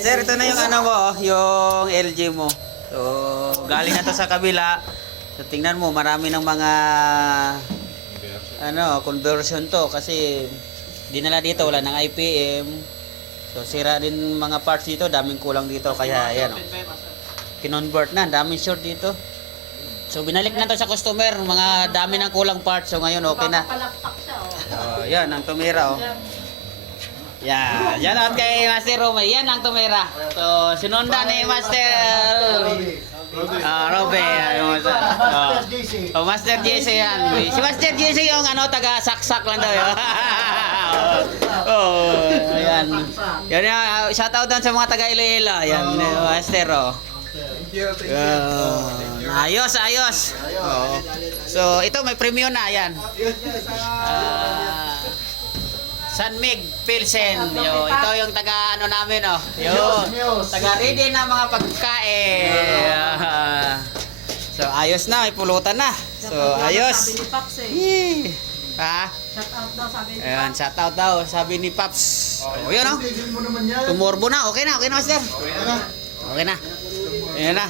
Sir, ito na yung ano mo, yung LG mo. So, galing na to sa kabila. So, tingnan mo, marami ng mga conversion to kasi dinala dito, wala ng IPM. So, sira din mga parts dito, daming kulang dito. Kaya, ayan o. Kinonvert na, daming short dito. So, binalik na to sa customer, mga dami ng kulang parts. So, ngayon, okay na. Oh, yan, ang tumira o. Yan, yan out kay Master Romay. Yan ang tumira. So, sinundan ni Master Robe. Oh, Master JC yan. Si Master JC yung taga-saksak lang daw yun. Oh, ayan. Yan yung shoutout doon sa mga taga-Iloilo. Yan, Master ayos, ayos. Oh. So, ito may premium na. Yan. San Mig Pilsen. Yo, ito yung taga namin Yo, taga ready na mga pagkain. So ayos na, may pulutan na. So ayos. Sabi ni Paps eh. Ha? Shout out daw sabi ni Paps. Ayan, shout out daw sabi ni Paps. Oh, yun Tumorbo na. Okay na, Master. Okay na. Ayan na.